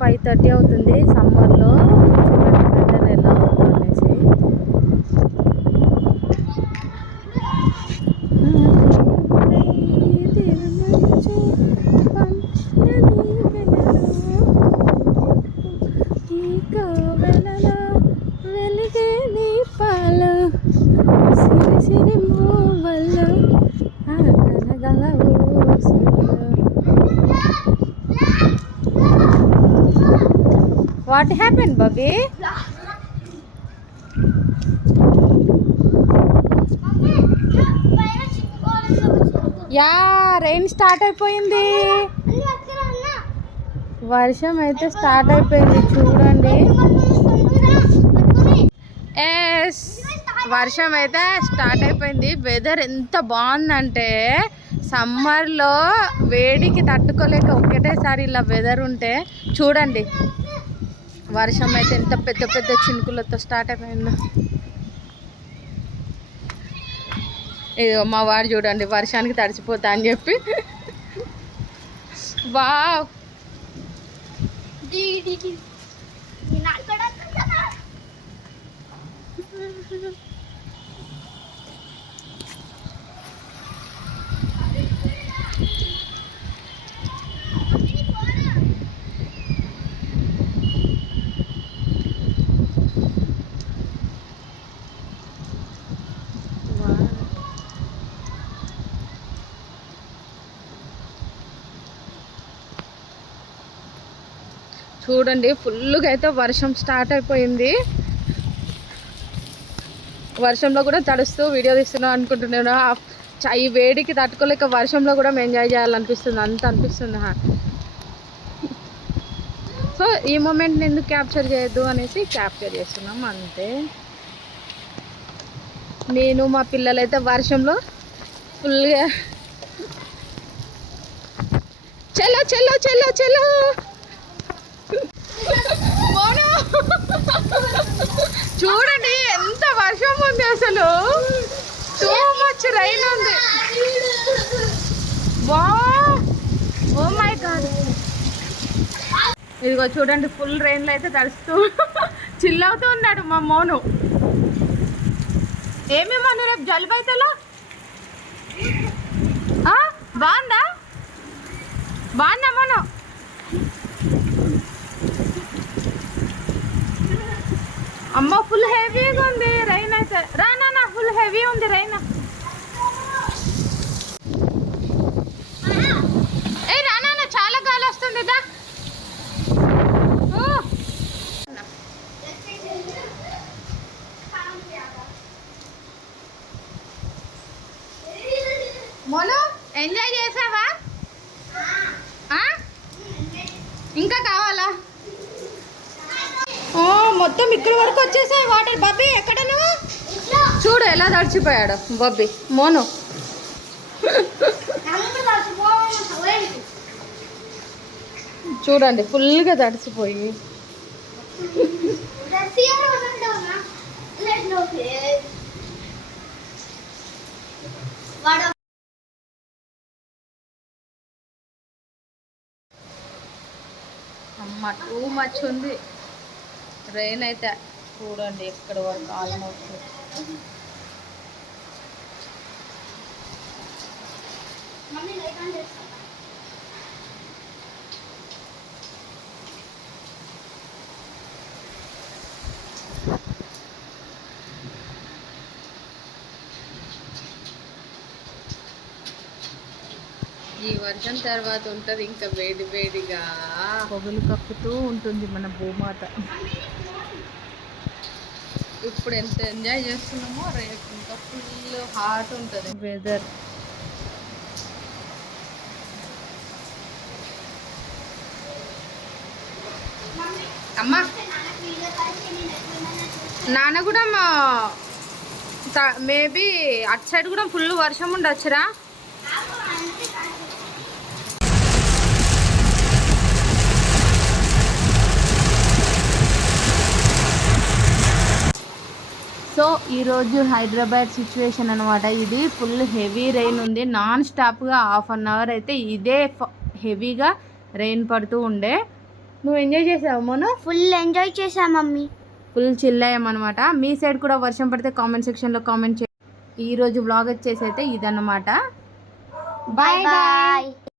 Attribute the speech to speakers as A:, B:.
A: Five thirty అవుతుంది సమ్మర్లో. చూడండి వెదర్ ఎలా ఉందో వెలిగే దీపాలు సిరి సిరి మూవలు గల what happen Bobby yeah rain start అయిపోయింది. వర్షం అయితే స్టార్ట్ అయిపోయింది. చూడండి. ఎస్ వర్షం అయితే స్టార్ట్ అయిపోయింది. వెదర్ ఎంత బాగుందంటే సమ్మర్లో వేడికి తట్టుకోలేక ఒక్కటేసారి ఇలా వెదర్ ఉంటే చూడండి. వర్షం అయితే ఎంత పెద్ద పెద్ద చినుకులతో స్టార్ట్ అయిపోయిందో. ఇదిగో మా వాడు చూడండి వర్షానికి తడిచిపోతా అని చెప్పి. వావ్. చూడండి ఫుల్గా అయితే వర్షం స్టార్ట్ అయిపోయింది. వర్షంలో కూడా తడుస్తూ వీడియో తీస్తున్నాం అనుకుంటున్నాను. చ- ఈ వేడికి తట్టుకోలేక వర్షంలో కూడా ఎంజాయ్ చేయాలనిపిస్తుంది. అంత అనిపిస్తుంది సో ఈ మూమెంట్ని ఎందుకు క్యాప్చర్ చేయొద్దు అనేసి క్యాప్చర్ చేస్తున్నాం అంతే. నేను మా పిల్లలైతే వర్షంలో ఫుల్గా చలో చలో చలో చలో చూడండి ఎంత వర్షం ఉంది అసలు. టూ మచ్ రైన్ ఉంది. బా ఓ మై గాడ్ ఇదిగో చూడండి ఫుల్ రైన్లో అయితే తడుస్తూ చిల్ అవుతూ ఉన్నాడు మా మోను. ఏమి రేపు జలుబు అవుతుందా బాగుందా? బాగుందా మౌను అమ్మ ఫుల్ హెవీగా ఉంది రైన్ అయితే. రా నాన్న ఫుల్ హెవీ ఉంది రైన్ ఏ రా చాలా గాలి వస్తుంది దా. ఓ. ఎంజాయ్ చేసావా? ఇంకా కావాలా? మొత్తం ఇక్కడ వరకు వచ్చేసాయి వాటర్. బబ్బీ ఎక్కడ నువ్వు చూడు ఎలా తడిచిపోయాడు బబ్బీ. మోను. చూడండి ఫుల్గా తడిసిపోయి అమ్మ టూ మచ్ ఉంది. రెయిన్ అయితే చూడండి ఎక్కడ వరకు ఆల్మోస్ట్
B: మమ్మీ లైక్ ఆన్ చేస్తా
A: ఈ వర్షం తర్వాత ఉంటుంది ఇంకా వేడి వేడిగా. పొగలు కక్కుతూ ఉంటుంది మన భూమాత. ఇప్పుడు ఎంత ఎంజాయ్ చేస్తున్నామో రేపు ఇంకా ఫుల్ హాట్ ఉంటుంది. వెదర్ అమ్మా నాన్న కూడా మా మేబీ అటు సైడ్ కూడా ఫుల్ వర్షం ఉండొచ్చురా? సో ఈరోజు హైదరాబాద్ సిచ్యువేషన్ అనమాట ఇది ఫుల్ హెవీ రెయిన్ ఉంది. నాన్ స్టాప్గా హాఫ్ అన్ అవర్ అయితే ఇదే హెవీగా రెయిన్ పడుతూ ఉండే. నువ్వు ఎంజాయ్ చేసావు మోను?
B: ఫుల్ ఎంజాయ్ చేసా మమ్మీ.
A: ఫుల్ చిల్ అయ్యామన్నమాట మీ సైడ్ కూడా వర్షం పడితే కామెంట్ సెక్షన్లో కామెంట్ చేయండి ఈరోజు బ్లాగ్ వచ్చేసి అయితే ఇదన్నమాట.
B: Bye bye